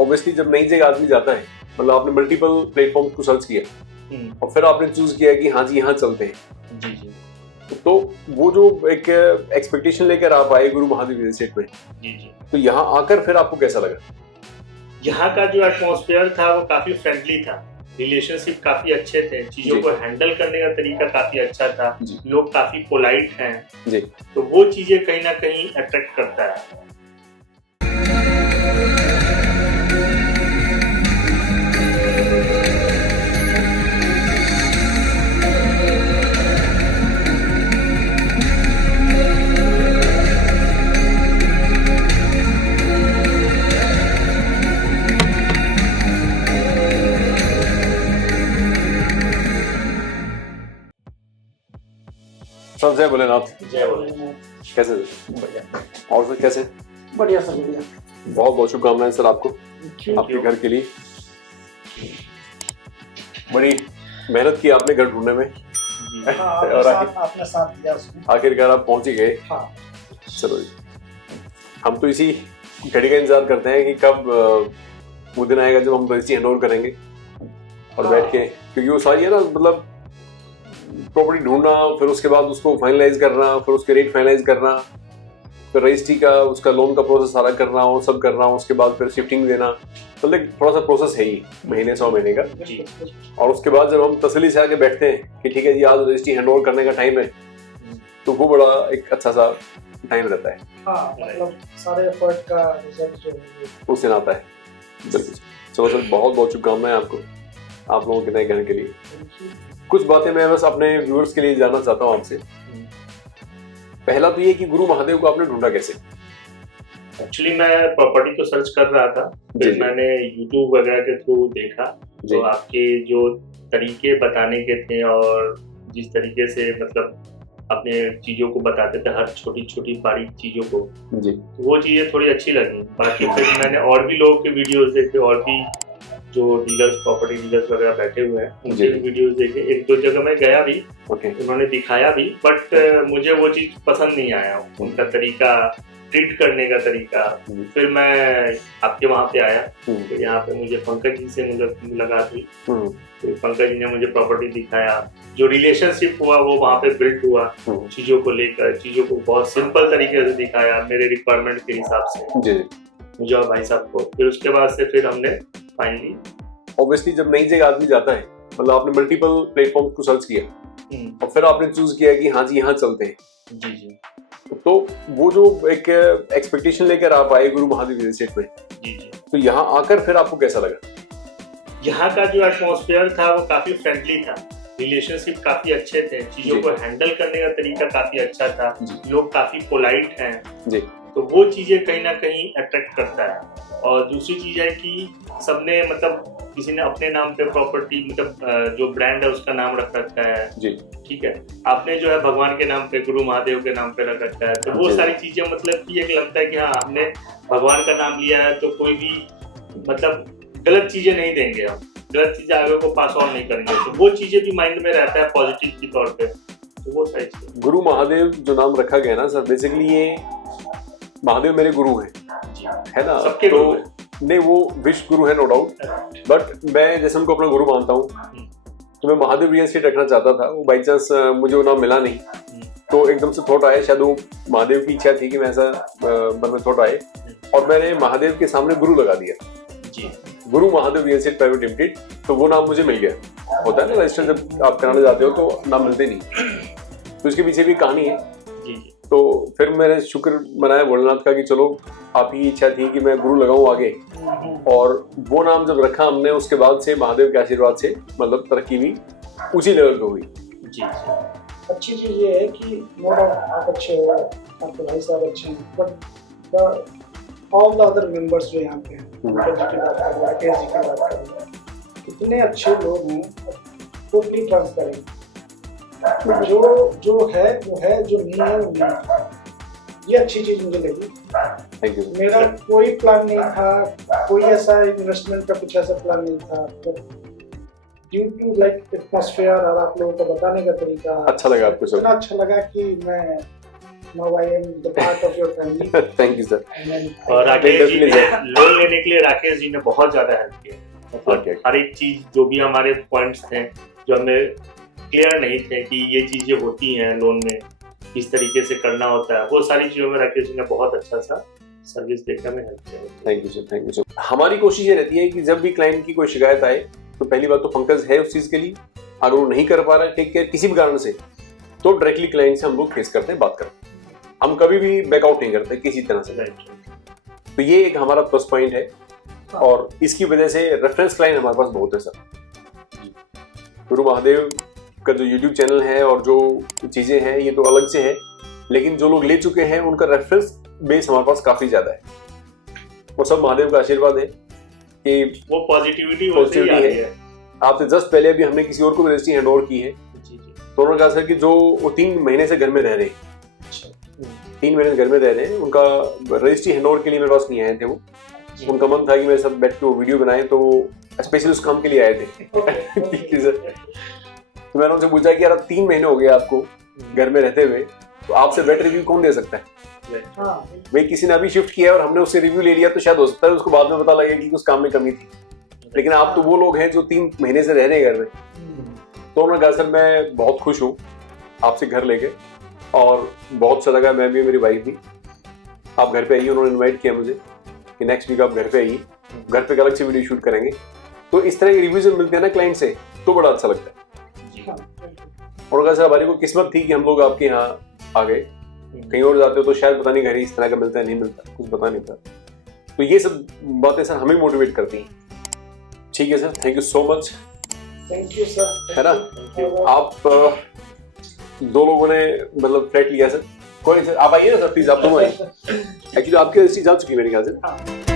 Obviously जब नई जगह आदमी जाता है, मतलब आपने मल्टीपल प्लेटफॉर्म को सर्च किया और फिर आपने चूज किया कि हाँ जी यहाँ चलते हैं जी जी तो वो जो एक एक्सपेक्टेशन लेकर आप आए गुरु महादेव रियल एस्टेट में, जी जी तो यहाँ आकर फिर आपको कैसा लगा? यहाँ का जो एटमॉस्फेयर था वो काफी फ्रेंडली था, रिलेशनशिप काफी अच्छे थे, चीजों को हैंडल करने का तरीका काफी अच्छा था, लोग काफी पोलाइट हैं जी, तो वो चीजें कहीं ना कहीं अट्रैक्ट करता है। सर जय भोलेनाथ। जय भोलेनाथ। कैसे बढ़िया और सर कैसे? बढ़िया सर बढ़िया। बहुत बहुत शुभकामनाएं सर आपको, Thank आपके you. घर के लिए। बड़ी मेहनत की आपने घर ढूंढने में, हाँ, और आपने साथ दिया उसमें। आखिरकार आप पहुंच ही गए। हाँ चलो जी, हम तो इसी घड़ी का इंतजार करते हैं कि कब वो दिन आएगा जब हम रजिस्ट्री हैंड ओवर करेंगे और हाँ। बैठ के, क्योंकि वो सारी है ना, मतलब प्रॉपर्टी ढूंढना, फिर उसके बाद उसको फाइनलाइज करना, फिर उसके रेट फाइनलाइज करना, फिर रजिस्ट्री का उसका लोन का प्रोसेस सारा करना हो, सब करना हो, उसके बाद फिर शिफ्टिंग देना, मतलब थोड़ा सा प्रोसेस है ही महीने 100 महीने का। जी। और उसके बाद जब हम तसल्ली से आके बैठते हैं कि ठीक है जी आज रजिस्ट्री हैंड ओवर करने का टाइम है, तो वो बड़ा एक अच्छा सा टाइम रहता है, हाँ, मतलब सारे एफर्ट का रिजल्ट जो है उस दिन आता है। बिल्कुल। चलो सर, बहुत बहुत शुभकामनाएं आपको, आप लोगों के नए घर के लिए। कुछ बातें मैं बस अपने व्यूअर्स के लिए जानना चाहता हूँ आपसे। पहला तो ये कि गुरु महादेव को आपने ढूंढा कैसे? एक्चुअली मैं प्रॉपर्टी को सर्च कर रहा था, फिर मैंने यूट्यूब वगैरह के थ्रू देखा, तो आपके जो तरीके बताने के थे और जिस तरीके से मतलब अपने चीजों को बताते थे, हर छोटी छोटी बारीक चीजों को, जी, तो वो चीजें थोड़ी अच्छी लगी। बाकी फिर मैंने और भी लोगों के वीडियोस देखे, और भी जो डीलर्स, प्रॉपर्टी डीलर्स वगैरह बैठे हुए हैं, उनके भी वीडियोस देखे। एक दो जगह मैं गया भी, उन्होंने दिखाया भी, बट मुझे वो चीज पसंद नहीं आया, उनका तरीका, ट्रीट करने का तरीका। फिर मैं आपके वहाँ पे आया, तो यहाँ पे मुझे पंकज जी से मुलाकात हुई, तो पंकज जी ने मुझे प्रॉपर्टी दिखाया, जो रिलेशनशिप हुआ वो वहाँ पे बिल्ड हुआ, चीजों को लेकर, चीजों को बहुत सिंपल तरीके से दिखाया मेरे रिक्वायरमेंट के हिसाब से मुझे और भाई साहब को। फिर उसके बाद से फिर हमने फाइनली, ऑब्वियसली जब नई जगह आदमी जाता है, मतलब आपने मल्टीपल प्लेटफॉर्म को सर्च किया और फिर आपने चूज किया कि हाँ जी यहाँ चलते हैं। जी जी, तो वो जो एक एक्सपेक्टेशन लेकर आप आए गुरु महादेव रियल एस्टेट में, जी जी, तो यहाँ आकर फिर आपको कैसा लगा? यहाँ का जो एटमॉस्फेयर था वो काफी फ्रेंडली था, रिलेशनशिप काफी अच्छे थे, चीजों को हैंडल करने का तरीका काफी अच्छा था, लोग काफी पोलाइट हैं जी, तो वो चीजें कहीं ना कहीं अट्रैक्ट करता है। और दूसरी चीज है कि सबने मतलब किसी ने अपने नाम पे प्रॉपर्टी, मतलब जो ब्रांड है उसका नाम रख रखा है जी, ठीक है, आपने जो है भगवान के नाम पे, गुरु महादेव के नाम पे रख रखा है, तो वो सारी चीजें मतलब कि एक लगता है कि हाँ हमने भगवान का नाम लिया है तो कोई भी मतलब गलत चीजें नहीं देंगे, हम गलत चीजें आगे को पास ऑन नहीं करेंगे, तो वो चीजें भी माइंड में रहता है पॉजिटिव के तौर पे। तो वो सारी चीजें, गुरु महादेव जो नाम रखा गया ना सर, बेसिकली ये महादेव मेरे गुरु हैं, है ना, सबके तो गुरु हैं। नहीं वो विश्व गुरु है नो डाउट, बट मैं जैसे उनको अपना गुरु मानता हूँ, तो मैं महादेव रियल एस्टेट रखना चाहता था। वो बाई चांस मुझे वो नाम मिला नहीं, तो एकदम से थॉट आया, शायद वो महादेव की इच्छा थी कि मैं ऐसा मन में थॉट आए, और मैंने महादेव के सामने गुरु लगा दिया जी, गुरु Mahadev real estate private limited, तो वो नाम मुझे मिल गया। होता है ना रजिस्टर, जब आप कराने जाते हो तो नाम मिलते नहीं, तो इसके पीछे भी कहानी है। जी जी, तो फिर मैंने शुक्र मनाया भोलेनाथ का कि चलो आप ही इच्छा थी कि मैं गुरु लगाऊं आगे, और वो नाम जब रखा हमने, उसके बाद से महादेव के आशीर्वाद से मतलब तरक्की भी उसी लेवल पे हुई। जी जी, अच्छी चीज ये है कि नो डाउट आप अच्छे हो, आपके भाई साहब अच्छे हैं, but all the other members जो यहाँ पे हैं, पंकज जी की बात करें, राकेश जी की बात करें, इतने अच्छे लोग हैं, टोटली ट्रांसपेरेंट, जो है वो है, जो नहीं है वो नहीं है। ये अच्छी चीज मुझे लगी। Thank you. मेरा कोई प्लान नहीं था, कोई ऐसा इन्वेस्टमेंट का कुछ ऐसा प्लान नहीं था, ड्यू टू लाइक एटमॉस्फेयर और आप लोगों को बताने का तरीका अच्छा लगा आपको सब? इतना अच्छा लगा कि मैं now I am the part of your family. Thank you sir. And then और राकेश जी ने Definitely, लोन लेने के लिए राकेश जी ने बहुत ज्यादा हेल्प किया। मतलब Okay. हर एक चीज जो भी हमारे पॉइंट्स थे जो हमें क्लियर नहीं थे कि ये चीजें होती हैं लोन में, किस तरीके से करना होता है, वो सारी चीजों में राकेश जी ने बहुत अच्छा सा सर्विस देकर हमें हेल्प किया। Thank you sir, thank you sir. हमारी कोशिश ये रहती है कि जब भी क्लाइंट की कोई शिकायत आए तो पहली बात तो पंकज है उस चीज के लिए, अगर वो नहीं कर पा रहा है टेक केयर किसी भी कारण से, तो डायरेक्टली क्लाइंट से हम लोग फेस करते हैं, बात करते हैं। हम कभी भी बैकआउट नहीं करते किसी तरह से। तो ये एक हमारा प्लस पॉइंट है और इसकी वजह से रेफरेंस क्लाइंट हमारे पास बहुत है सर। गुरु महादेव का जो यूट्यूब चैनल है और जो चीजें हैं ये तो अलग से है, लेकिन जो लोग ले चुके हैं उनका रेफरेंस बेस हमारे पास काफी ज्यादा है और सब महादेव का आशीर्वाद है कि वो पॉजिटिविटी होती है। आपसे जस्ट पहले भी हमने किसी और को रजिस्ट्री हैंड ओवर की है, तो उन्होंने कहा सर कि जो वो 3 महीने से घर में रह रहे हैं, 3 महीने से घर में रह रहे हैं, उनका रजिस्ट्री हैंड ओवर के लिए मेरे पास नहीं आए थे। वो उनका मन था कि मेरे साथ बैठ के वो वीडियो बनाए, तो वो स्पेशली उस काम के लिए आए थे। ठीक है सर। तो मैंने उनसे पूछा कि यार 3 महीने हो गए आपको घर में रहते हुए, तो आपसे बेटर रिव्यू कौन दे सकता है? भाई किसी ने अभी शिफ्ट किया और हमने उससे रिव्यू ले लिया तो शायद हो सकता है उसको बाद में पता लगे कि उस काम में कमी थी, लेकिन आप तो वो लोग हैं जो 3 महीने से रह रहे हैं घर में। तो उन्होंने कहा सर मैं बहुत खुश हूँ आपसे घर लेके और बहुत अच्छा लगा, मैं भी मेरी वाइफ भी। आप घर पे आइए, उन्होंने इन्वाइट किया मुझे कि नेक्स्ट वीक आप घर पे आइए, घर पे अलग से वीडियो शूट करेंगे। तो इस तरह के रिव्यूज मिलते हैं ना क्लाइंट से, तो बड़ा अच्छा लगता है। और कहा सर हमारी को किस्मत थी कि हम लोग आपके यहाँ आ गए, कहीं और जाते हो तो शायद पता नहीं घर ही इस तरह का मिलता है, नहीं मिलता, कुछ पता नहीं था। तो ये सब बातें सर हमें मोटिवेट करती हैं। ठीक है sir, thank you so much. Thank you sir, है ना, आप 2 लोगों ने मतलब फ्लैट लिया सर, कोई नहीं सर, आप आइए ना सर प्लीज, आप दोनों आइए। एक्चुअली आपकी रजिस्ट्री जा चुकी है मेरे ख्याल से।